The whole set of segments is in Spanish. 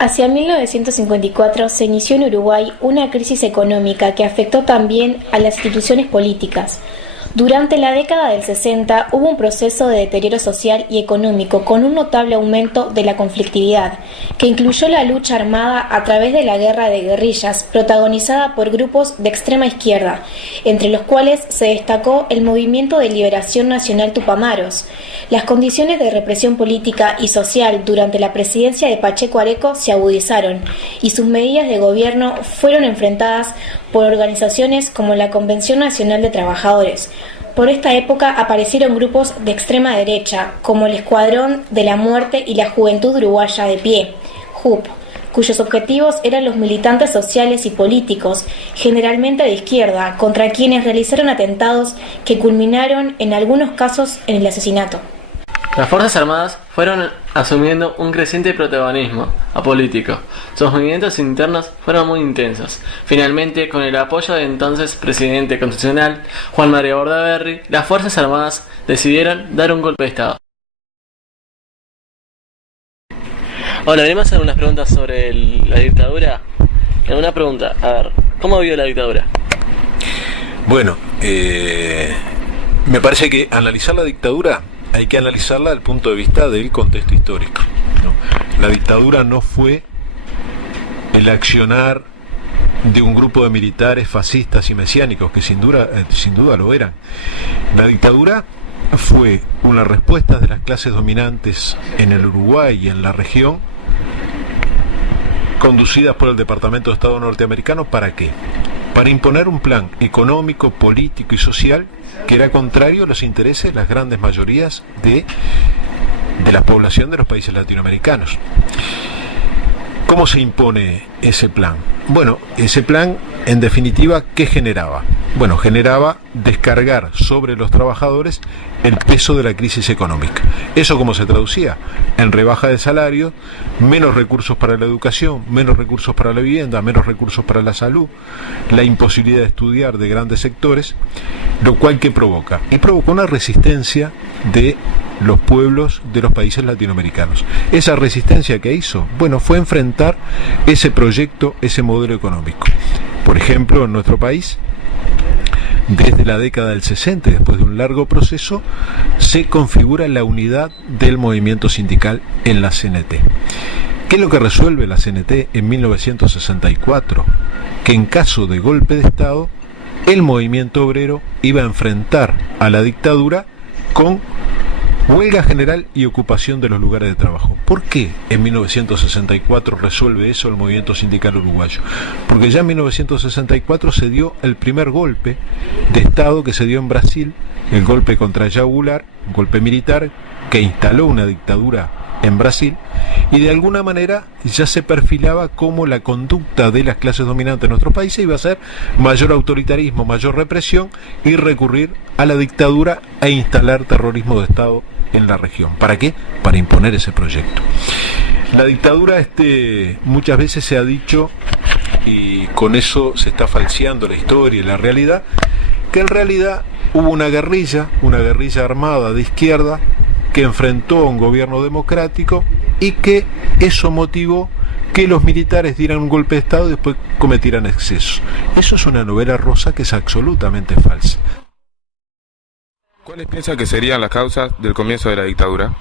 Hacia 1954 se inició en Uruguay una crisis económica que afectó también a las instituciones políticas. Durante la década del 60 hubo un proceso de deterioro social y económico con un notable aumento de la conflictividad, que incluyó la lucha armada a través de la guerra de guerrillas protagonizada por grupos de extrema izquierda, entre los cuales se destacó el Movimiento de Liberación Nacional Tupamaros. Las condiciones de represión política y social durante la presidencia de Pacheco Areco se agudizaron y sus medidas de gobierno fueron enfrentadas por organizaciones como la Convención Nacional de Trabajadores. Por esta época aparecieron grupos de extrema derecha, como el Escuadrón de la Muerte y la Juventud Uruguaya de Pie, JUP, cuyos objetivos eran los militantes sociales y políticos, generalmente de izquierda, contra quienes realizaron atentados que culminaron en algunos casos en el asesinato. Las Fuerzas Armadas fueron asumiendo un creciente protagonismo apolítico. Sus movimientos internos fueron muy intensos. Finalmente, con el apoyo del entonces presidente constitucional, Juan María Bordaberry, las Fuerzas Armadas decidieron dar un golpe de Estado. Hola, venimos a hacer unas preguntas sobre la dictadura. Una pregunta, a ver, ¿cómo vio la dictadura? Bueno, me parece que analizar la dictadura hay que analizarla desde el punto de vista del contexto histórico, ¿no? La dictadura no fue el accionar de un grupo de militares fascistas y mesiánicos, que sin duda lo eran. La dictadura fue una respuesta de las clases dominantes en el Uruguay y en la región, conducidas por el Departamento de Estado norteamericano. ¿Para qué? Para imponer un plan económico, político y social que era contrario a los intereses de las grandes mayorías de la población de los países latinoamericanos. ¿Cómo se impone ese plan? Bueno, ese plan, en definitiva, ¿qué generaba? Bueno, generaba descargar sobre los trabajadores el peso de la crisis económica. ¿Eso cómo se traducía? En rebaja de salarios, menos recursos para la educación, menos recursos para la vivienda, menos recursos para la salud, la imposibilidad de estudiar de grandes sectores, lo cual ¿qué provoca? Y provoca una resistencia de los pueblos de los países latinoamericanos. Esa resistencia que hizo, bueno, fue enfrentar ese proyecto, ese modelo económico. Por ejemplo, en nuestro país, desde la década del 60, después de un largo proceso, se configura la unidad del movimiento sindical en la CNT. ¿Qué es lo que resuelve la CNT en 1964? Que en caso de golpe de Estado, el movimiento obrero iba a enfrentar a la dictadura con huelga general y ocupación de los lugares de trabajo. ¿Por qué en 1964 resuelve eso el movimiento sindical uruguayo? Porque ya en 1964 se dio el primer golpe de Estado que se dio en Brasil, el golpe contra João Goulart, un golpe militar que instaló una dictadura en Brasil, y de alguna manera ya se perfilaba como la conducta de las clases dominantes de nuestro país iba a ser mayor autoritarismo, mayor represión y recurrir a la dictadura e instalar terrorismo de Estado en la región. ¿Para qué? Para imponer ese proyecto. La dictadura, muchas veces se ha dicho, y con eso se está falseando la historia y la realidad, que en realidad hubo una guerrilla armada de izquierda que enfrentó a un gobierno democrático y que eso motivó que los militares dieran un golpe de Estado y después cometieran excesos. Eso es una novela rosa que es absolutamente falsa. ¿Cuáles piensa que serían las causas del comienzo de la dictadura?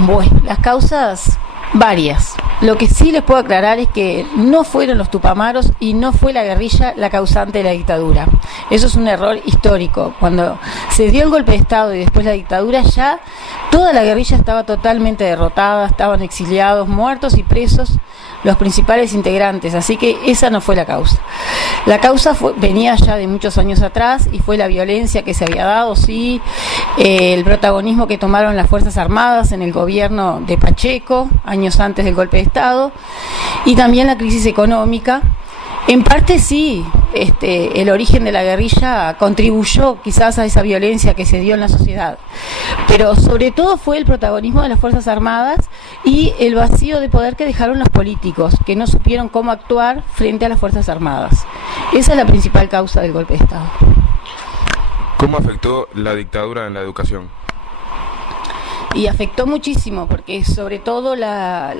Bueno, las causas varias. Lo que sí les puedo aclarar es que no fueron los tupamaros y no fue la guerrilla la causante de la dictadura. Eso es un error histórico. Cuando se dio el golpe de Estado y después la dictadura, ya toda la guerrilla estaba totalmente derrotada, estaban exiliados, muertos y presos los principales integrantes, así que esa no fue la causa. La causa venía ya de muchos años atrás y fue la violencia que se había dado, sí, el protagonismo que tomaron las Fuerzas Armadas en el gobierno de Pacheco, años antes del golpe de Estado, y también la crisis económica. En parte sí, el origen de la guerrilla contribuyó quizás a esa violencia que se dio en la sociedad, pero sobre todo fue el protagonismo de las Fuerzas Armadas y el vacío de poder que dejaron los políticos, que no supieron cómo actuar frente a las Fuerzas Armadas. Esa es la principal causa del golpe de Estado. ¿Cómo afectó la dictadura en la educación? y afectó muchísimo, porque sobre todo la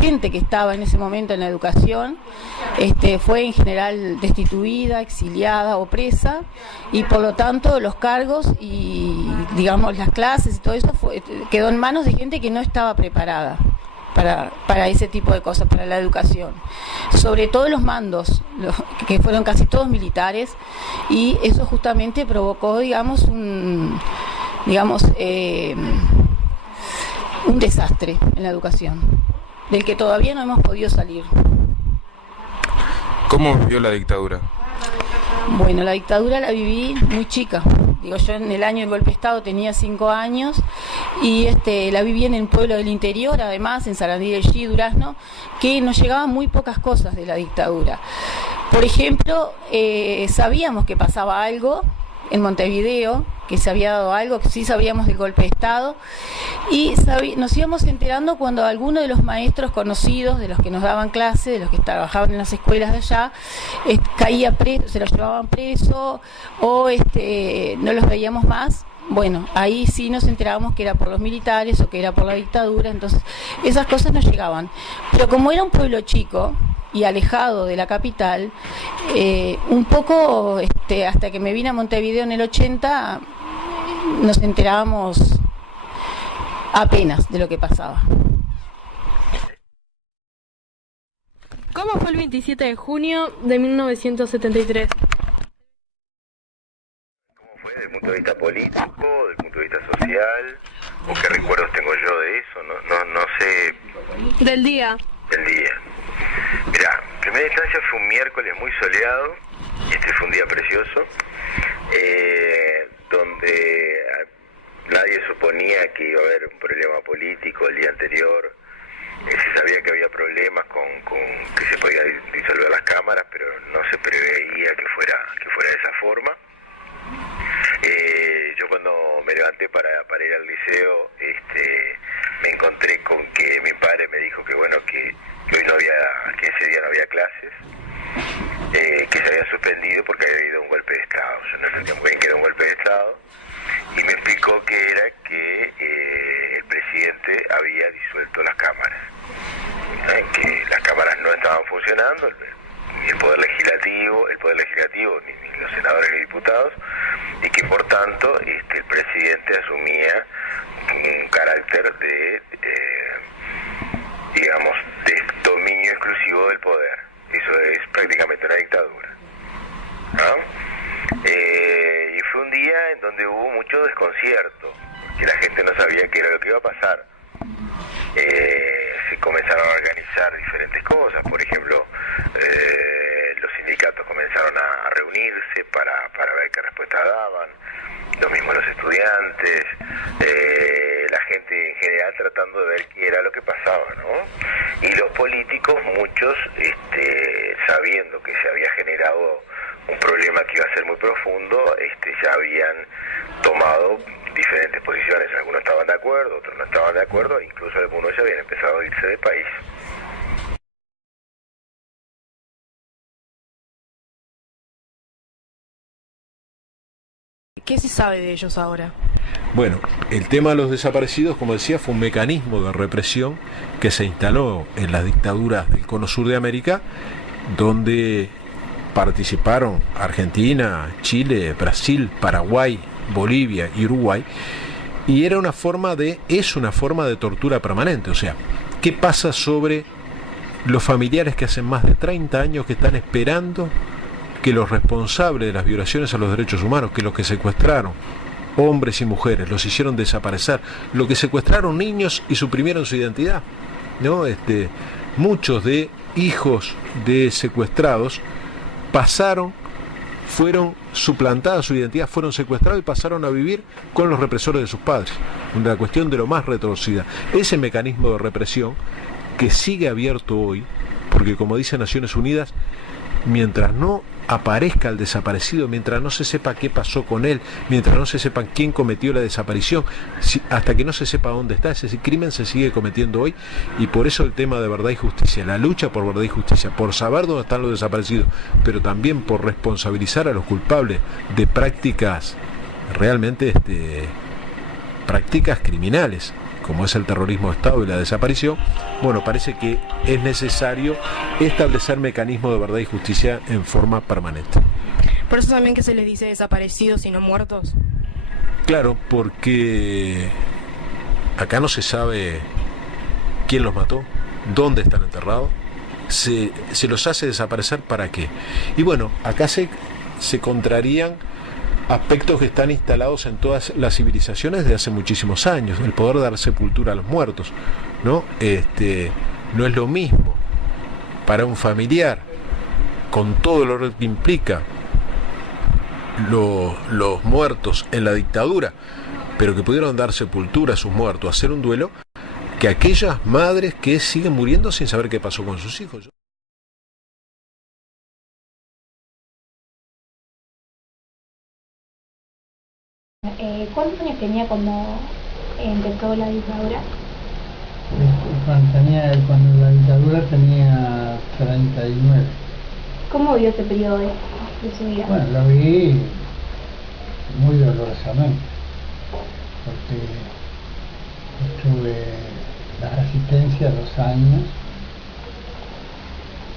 gente que estaba en ese momento en la educación fue en general destituida, exiliada o presa, y por lo tanto los cargos y digamos las clases y todo eso quedó en manos de gente que no estaba preparada para ese tipo de cosas, para la educación. Sobre todo los mandos, que fueron casi todos militares, y eso justamente provocó, digamos, un desastre en la educación, del que todavía no hemos podido salir. ¿Cómo vivió la dictadura? Bueno, la dictadura la viví muy chica. Digo, yo en el año del golpe de Estado tenía 5 años y la viví en el pueblo del interior, además, en Sarandí del Chi, Durazno, que nos llegaban muy pocas cosas de la dictadura. Por ejemplo, sabíamos que pasaba algo en Montevideo, que se había dado algo, que sí sabíamos del golpe de Estado, y nos íbamos enterando cuando alguno de los maestros conocidos, de los que nos daban clase, de los que trabajaban en las escuelas de allá, caía preso, se los llevaban preso, o no los veíamos más. Bueno, ahí sí nos enterábamos que era por los militares o que era por la dictadura, entonces esas cosas nos llegaban. Pero como era un pueblo chico y alejado de la capital, un poco, hasta que me vine a Montevideo en el 80, nos enterábamos apenas de lo que pasaba. ¿Cómo fue el 27 de junio de 1973? Desde el punto de vista político, desde el punto de vista social, o qué recuerdos tengo yo de eso, no sé. Del día. Del día. Mirá, en primera instancia fue un miércoles muy soleado, y fue un día precioso, donde nadie suponía que iba a haber un problema político el día anterior. Se sabía que había problemas con que se podían disolver las cámaras, pero no se preveía que fuera de esa forma. Yo cuando me levanté para ir al liceo, me encontré con que mi padre me dijo que bueno, que ese día no había clases, que se había suspendido porque había habido un golpe de Estado. Yo no entendía muy bien que era un golpe de Estado, y me explicó que era que el presidente había disuelto las cámaras, que las cámaras no estaban funcionando, ni el poder legislativo, ni los senadores ni diputados, y que por tanto el presidente asumía un carácter de dominio exclusivo del poder. Eso es prácticamente una dictadura, ¿no? Y fue un día en donde hubo mucho desconcierto, que la gente no sabía qué era lo que iba a pasar. Se comenzaron a organizar diferentes cosas, por ejemplo, los sindicatos comenzaron a reunirse para ver qué respuesta daban, lo mismo los estudiantes, la gente en general tratando de ver qué era lo que pasaba, ¿no? Y los políticos, muchos, sabiendo que se había generado un problema que iba a ser muy profundo, ya habían tomado diferentes posiciones. Algunos estaban de acuerdo, otros no estaban de acuerdo, incluso algunos ya habían empezado a irse del país. ¿Qué se sabe de ellos ahora? Bueno, el tema de los desaparecidos, como decía, fue un mecanismo de represión que se instaló en las dictaduras del cono sur de América, donde participaron Argentina, Chile, Brasil, Paraguay, Bolivia y Uruguay, y es una forma de tortura permanente. O sea, ¿qué pasa sobre los familiares que hacen más de 30 años que están esperando que los responsables de las violaciones a los derechos humanos, que los que secuestraron hombres y mujeres, los hicieron desaparecer, los que secuestraron niños y suprimieron su identidad, ¿no? Muchos de hijos de secuestrados fueron suplantadas su identidad, fueron secuestrados y pasaron a vivir con los represores de sus padres. Una cuestión de lo más retorcida. Ese mecanismo de represión que sigue abierto hoy, porque como dice Naciones Unidas, mientras no aparezca el desaparecido, mientras no se sepa qué pasó con él, mientras no se sepa quién cometió la desaparición, hasta que no se sepa dónde está, ese crimen se sigue cometiendo hoy. Y por eso el tema de verdad y justicia, la lucha por verdad y justicia, por saber dónde están los desaparecidos, pero también por responsabilizar a los culpables de prácticas realmente prácticas criminales, como es el terrorismo de Estado y la desaparición, bueno, parece que es necesario establecer mecanismos de verdad y justicia en forma permanente. Por eso también que se les dice desaparecidos y no muertos. Claro, porque acá no se sabe quién los mató, dónde están enterrados, se los hace desaparecer para qué. Y bueno, acá se contrarían aspectos que están instalados en todas las civilizaciones desde hace muchísimos años, el poder dar sepultura a los muertos, ¿no? No es lo mismo para un familiar, con todo el horror que implica los muertos en la dictadura, pero que pudieron dar sepultura a sus muertos, hacer un duelo, que aquellas madres que siguen muriendo sin saber qué pasó con sus hijos. ¿Cuántos años tenía cuando empezó la dictadura? Cuando la dictadura tenía 39. ¿Cómo vio ese periodo de su vida? Bueno, lo vi muy dolorosamente, porque estuve la resistencia 2 años.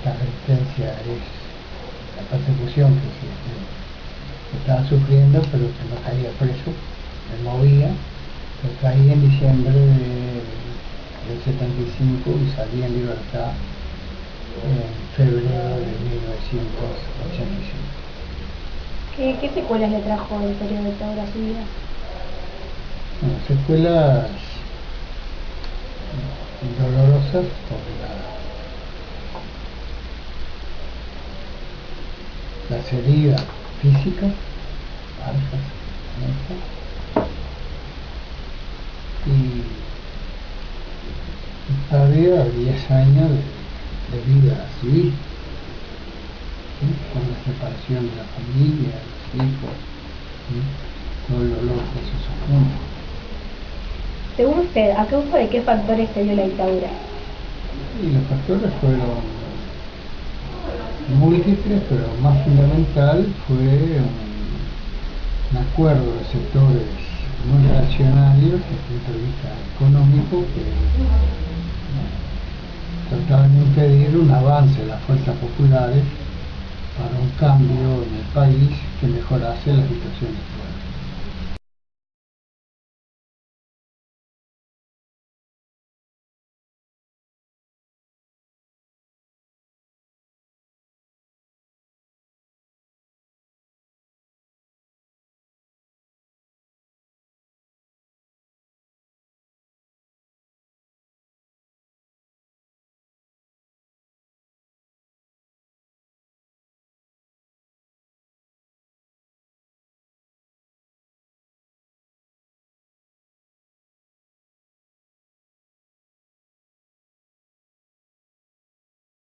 La resistencia es la persecución que estaba sufriendo, pero que no caía preso, me movía. Lo caí en diciembre del 75 y salí en libertad en febrero de 1985. ¿Qué secuelas le trajo el periodo de dictadura a su vida? Bueno, secuelas dolorosas por las heridas físicas, marcas, y todavía 10 años de vida civil, ¿sí? Con la separación de la familia, los hijos, ¿sí? Todo el dolor que eso supone. Según usted, ¿a causa de qué factores se dio la dictadura? Y los factores fueron múltiples, pero más fundamental fue un acuerdo de sectores muy reaccionarios desde el punto de vista económico que trataban de impedir un avance de las fuerzas populares para un cambio en el país que mejorase la situación actual.